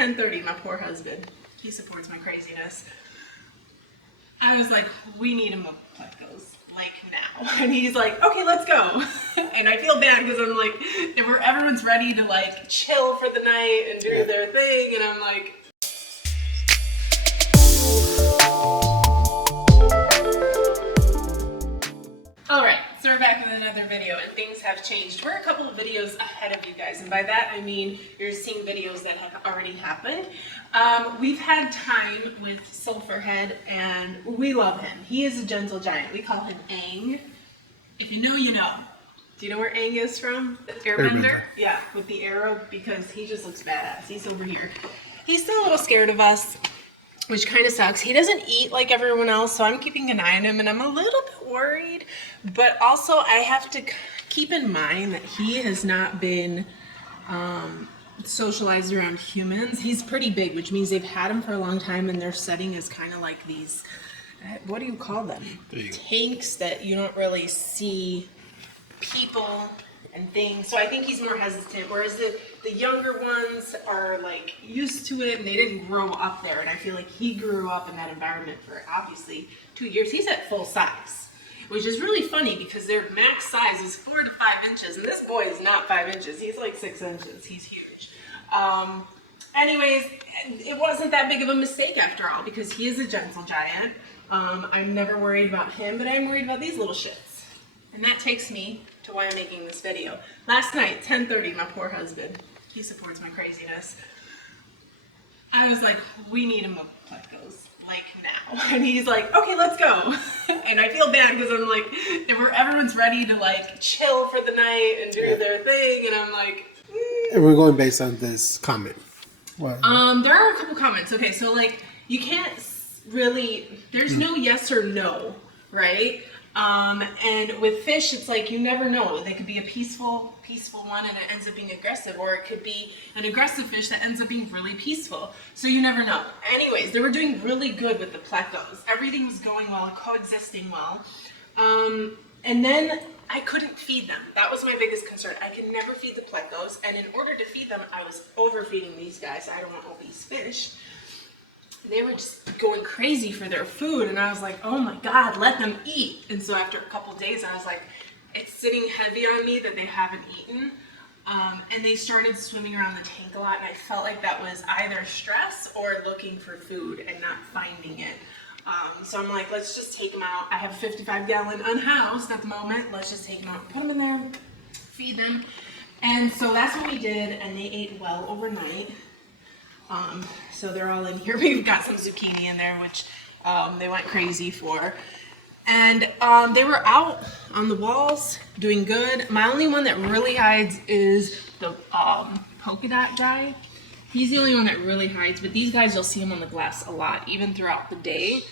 10:30, my poor husband, he supports my craziness. I was like, we need him a Plecos, like now. And he's like, okay, let's go. And I feel bad because I'm like, everyone's ready to like chill for the night and do their thing. And I'm like, all right, so we're back with another video and things have changed. We're a couple of videos ahead of you guys, and by that I mean you're seeing videos that have already happened. We've had time with Sulphurhead and we love him. He is a gentle giant. We call him Aang. If you know, you know. Do you know where Aang is from? The Airbender? Yeah, with the arrow, because he just looks badass. He's over here. He's still a little scared of us, which kind of sucks. He doesn't eat like everyone else, so I'm keeping an eye on him and I'm a little bit worried. But also I have to keep in mind that he has not been socialized around humans. He's pretty big, which means they've had him for a long time and their setting is kind of like these, what do you call them? Tanks that you don't really see people and things. So I think he's more hesitant, whereas the younger ones are like used to it and they didn't grow up there. And I feel like he grew up in that environment for obviously 2 years. He's at full size, which is really funny because their max size is 4 to 5 inches. And this boy is not 5 inches. He's like 6 inches. He's huge. Anyways, it wasn't that big of a mistake after all because he is a gentle giant. I'm never worried about him, but I'm worried about these little shits. And that takes me to why I'm making this video. Last night, 10:30, my poor husband, he supports my craziness. I was like, we need him a Plecos, like now. And he's like, okay, let's go. And I feel bad because I'm like, everyone's ready to like chill for the night and do their thing. And I'm like, And we're going based on this comment. What? There are a couple comments. Okay, so like, you can't really, there's no yes or no, right? And with fish, it's like you never know. They could be a peaceful one and it ends up being aggressive, or it could be an aggressive fish that ends up being really peaceful. So you never know. Anyways, they were doing really good with the Plecos. Everything was going well, coexisting well. And then I couldn't feed them. That was my biggest concern. I can never feed the Plecos, and in order to feed them, I was overfeeding these guys. I don't want obese fish. They were just going crazy for their food, and I was like, oh my God, let them eat. And so after a couple days, I was like, it's sitting heavy on me that they haven't eaten. And they started swimming around the tank a lot, and I felt like that was either stress or looking for food and not finding it. So I'm like, let's just take them out. I have a 55-gallon unhoused at the moment. Let's just take them out, put them in there, feed them. And so that's what we did, and they ate well overnight. So they're all in here. We've got some zucchini in there, which they went crazy for. And they were out on the walls doing good. My only one that really hides is the polka dot guy. He's the only one that really hides, but these guys, you'll see them on the glass a lot, even throughout the day.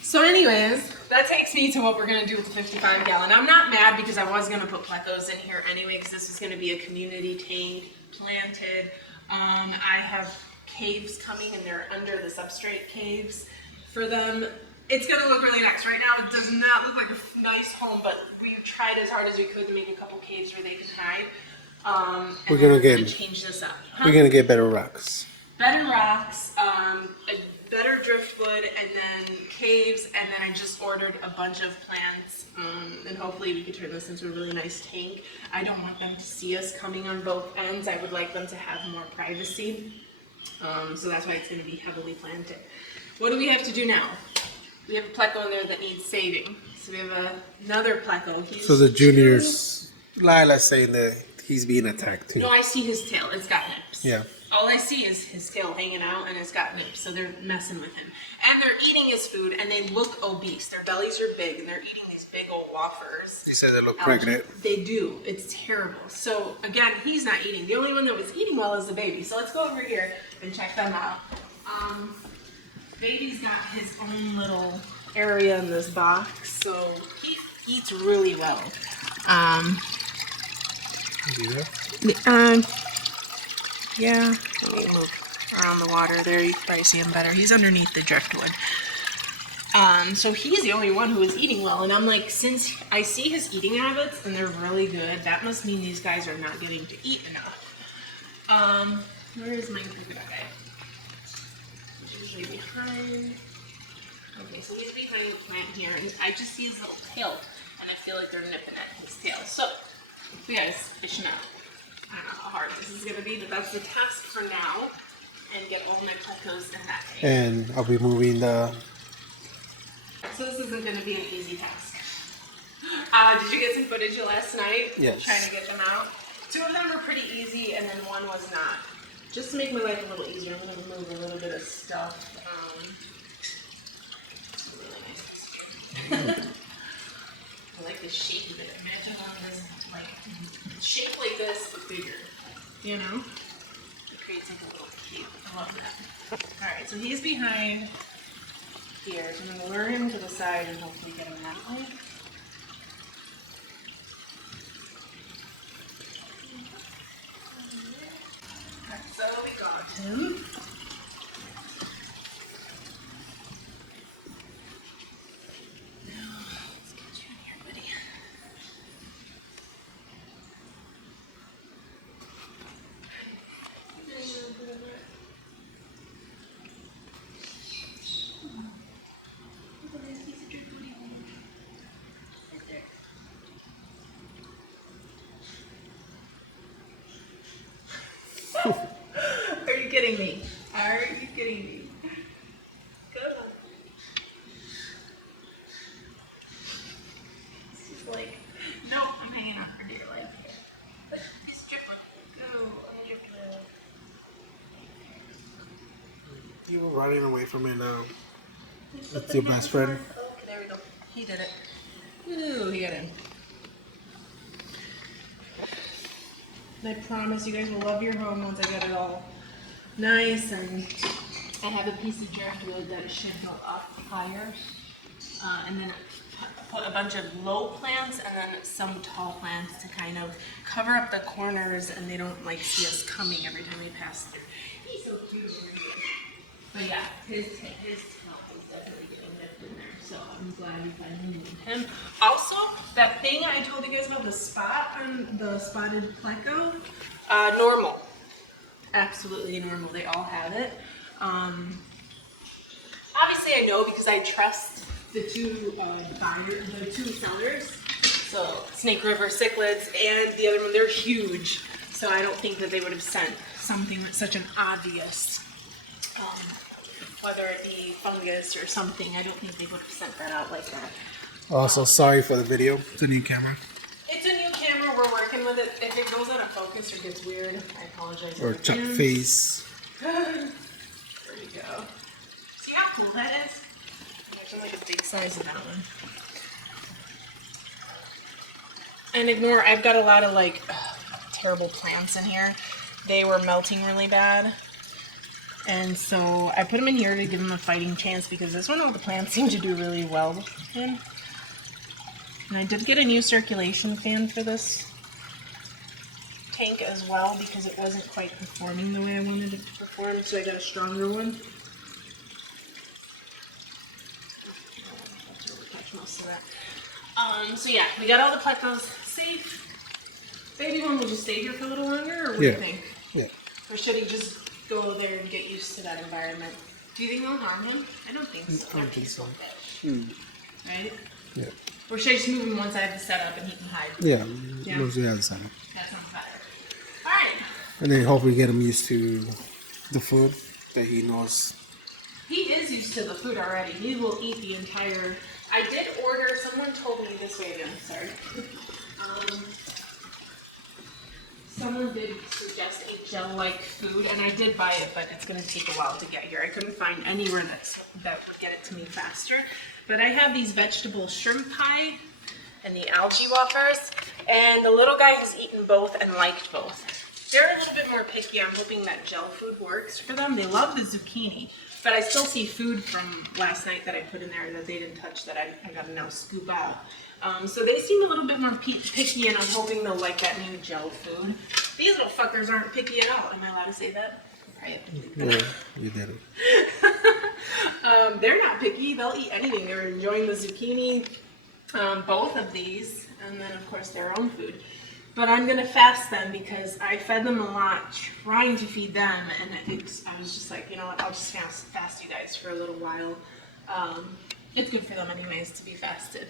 So anyways, that takes me to what we're going to do with the 55-gallon. I'm not mad because I was going to put Plecos in here anyway, because this is going to be a community tank planted. I have caves coming, and they're under the substrate caves for them. It's going to look really nice. Right now, it does not look like a nice home, but we tried as hard as we could to make a couple caves where they can hide. We're gonna change this up. We're gonna get better rocks. Better rocks, a better driftwood, and then caves, and then I just ordered a bunch of plants, and hopefully we can turn this into a really nice tank. I don't want them to see us coming on both ends. I would like them to have more privacy, so that's why it's going to be heavily planted. What do we have to do now? We have a Pleco in there that needs saving, so we have another Pleco. So the juniors, Lila's saying that he's being attacked too. No, I see his tail. It's got nips. Yeah. All I see is his tail hanging out, and it's got nips, so they're messing with him. And they're eating his food, and they look obese. Their bellies are big, and they're eating these big old wafers. They said they look pregnant. They do. It's terrible. So, again, he's not eating. The only one that was eating well is the baby. So let's go over here and check them out. Baby's got his own little area in this box, so he eats really well. Yeah, let me move around the water there. You can probably see him better. He's underneath the driftwood. So he's the only one who is eating well, and I'm like, since I see his eating habits and they're really good, that must mean these guys are not getting to eat enough. Where is my good guy? He's usually behind. Okay, so he's behind the plant here, and I just see his little tail, and I feel like they're nipping at his tail. So we gotta fish him out. I don't know how hard this is gonna be, but that's the task for now, and get all my plecos in that tank. And I'll be moving the. So this isn't gonna be an easy task. Did you get some footage last night? Yes. Trying to get them out. 2 of them were pretty easy, and then 1 was not. Just to make my life a little easier, I'm gonna move a little bit of stuff. It's a really nice piece here. I like the shape of it. Imagine one is like shaped like this, but bigger. You know? It creates like a little cape. I love that. Alright, so he's behind here. So I'm gonna lure him to the side and hopefully get him that way. So we got him. Now, let's get you in here, buddy. Are you kidding me? Are you kidding me? Good. She's like, no, I'm hanging out for dear life. But he's dripping. No, I'm dripping. You were running away from me now. That's your best friend. Okay, there we go. He did it. Ooh, he got in. I promise you guys will love your home once I get it all nice, and I have a piece of driftwood that should go up higher, and then put a bunch of low plants and then some tall plants to kind of cover up the corners, and they don't like see us coming every time we pass through. He's so cute over here. But yeah, his tail is definitely getting nipped in there, so I'm glad we finally moved him. Also, that thing I told you guys about, the spot on the spotted pleco, normal. Absolutely normal. They all have it. Obviously, I know because I trust the two sellers. So Snake River cichlids and the other one, they're huge. So I don't think that they would have sent something with such an obvious, whether it be fungus or something. I don't think they would have sent that out like that. Also, sorry for the video. It's a new camera. It's a new camera. We're working with it. If it goes out of focus or gets weird, I apologize. Or chuck face. There we go. See how cool that is? Imagine like a big size of that one. And ignore, I've got a lot of like terrible plants in here. They were melting really bad. And so I put them in here to give them a fighting chance because this one, all the plants seem to do really well in. And I did get a new circulation fan for this tank as well because it wasn't quite performing the way I wanted it to perform, so I got a stronger one. That's really catch most of that. So yeah, we got all the plecos safe. Baby one will just stay here for a little longer, or what do you think? Yeah. Or should he just go there and get used to that environment? Do you think they'll harm him? I don't think so. I don't think so. Right? Yeah. Or should I just move him once I have the setup and he can hide? Yeah. Yeah. Once we have the setup. That sounds better. Alright. And then hopefully get him used to the food that he knows. He is used to the food already. He will eat the entire... I did order... Someone told me this way again. Sorry. Someone did suggest a gel-like food, and I did buy it, but it's going to take a while to get here. I couldn't find anywhere that would get it to me faster. But I have these vegetable shrimp pie and the algae wafers, and the little guy has eaten both and liked both. They're a little bit more picky. I'm hoping that gel food works for them. They love the zucchini, but I still see food from last night that I put in there that they didn't touch that I got to now scoop out. So they seem a little bit more picky, and I'm hoping they'll like that new gel food. These little fuckers aren't picky at all. Am I allowed to say that? Yeah, you did it. They're not picky. They'll eat anything. They're enjoying the zucchini, both of these, and then of course their own food. but I'm gonna fast them because I fed them a lot trying to feed them, and I was just like, you know what, I'll just fast you guys for a little while. It's good for them anyways to be fasted.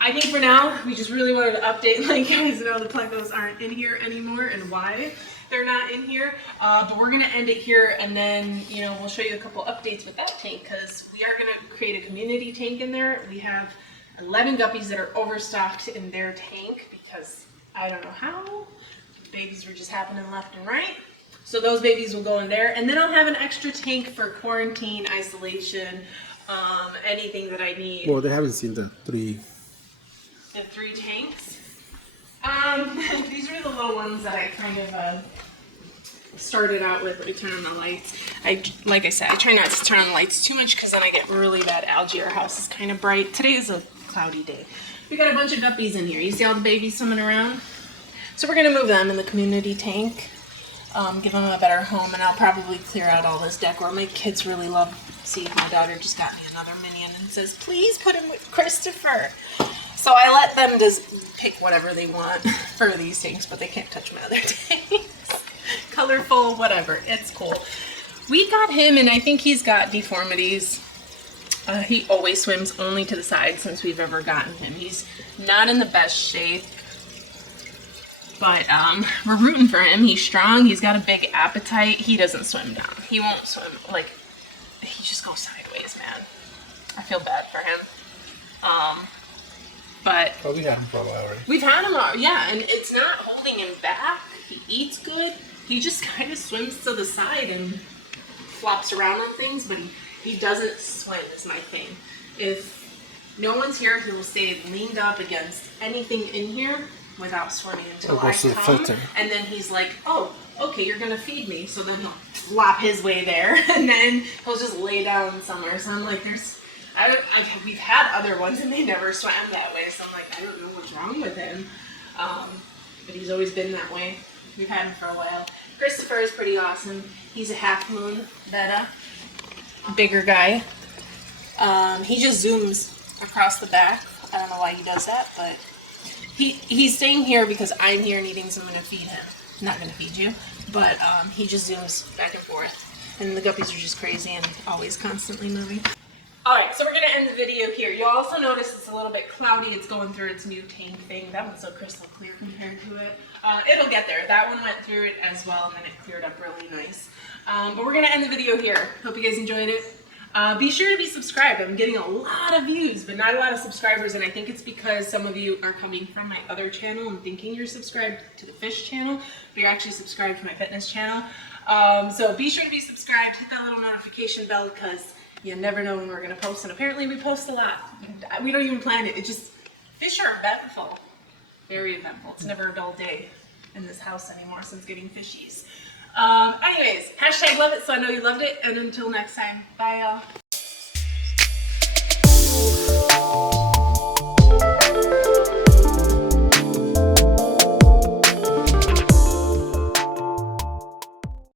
I think for now, we just really wanted to update and let you guys know the Plecos aren't in here anymore and why they're not in here. But we're gonna end it here, and then, you know, we'll show you a couple updates with that tank, because we are gonna create a community tank in there. We have 11 guppies that are overstocked in their tank because I don't know how. Babies were just happening left and right. So those babies will go in there, and then I'll have an extra tank for quarantine, isolation, anything that I need. Well, they haven't seen the 3. The 3 tanks. These are the little ones that I kind of started out with. Let me turn on the lights. Like I said, I try not to turn on the lights too much because then I get really bad algae. Our house is kind of bright. Today is a cloudy day. We got a bunch of guppies in here. You see all the babies swimming around? So we're gonna move them in the community tank, give them a better home, and I'll probably clear out all this decor. My kids really love. See, my daughter just got me another minion and says, "Please put him with Christopher." So I let them just pick whatever they want for these tanks, but they can't touch my other tanks. Colorful, whatever. It's cool. We got him, and I think he's got deformities. He always swims only to the side since we've ever gotten him. He's not in the best shape, but we're rooting for him. He's strong. He's got a big appetite. He doesn't swim down. He won't swim. Like, he just goes sideways, man. I feel bad for him. But we had him for a while, right? We've had him, yeah, and it's not holding him back. He eats good. He just kind of swims to the side and flops around on things, but he doesn't swim is my thing. If no one's here, he will stay leaned up against anything in here without swimming until I come. And then he's like, oh, okay, you're going to feed me. So then he'll flop his way there, and then he'll just lay down somewhere. So I'm like, we've had other ones and they never swam that way, so I'm like, I don't know what's wrong with him. But he's always been that way. We've had him for a while. Christopher is pretty awesome. He's a half-moon betta, bigger guy. He just zooms across the back. I don't know why he does that, but he's staying here because I'm here needing someone to feed him. I'm not going to feed you, but he just zooms back and forth. And the guppies are just crazy and always constantly moving. Alright, so we're going to end the video here. You'll also notice it's a little bit cloudy. It's going through its new tank thing. That one's so crystal clear compared to it. It'll get there. That one went through it as well, and then it cleared up really nice. But we're going to end the video here. Hope you guys enjoyed it. Be sure to be subscribed. I'm getting a lot of views, but not a lot of subscribers, and I think it's because some of you are coming from my other channel and thinking you're subscribed to the fish channel, but you're actually subscribed to my fitness channel. So be sure to be subscribed. Hit that little notification bell, because you never know when we're going to post, and apparently we post a lot. We don't even plan it. Fish are eventful. Very eventful. It's never a dull day in this house anymore since getting fishies. Anyways, #love it so I know you loved it, and until next time, bye y'all.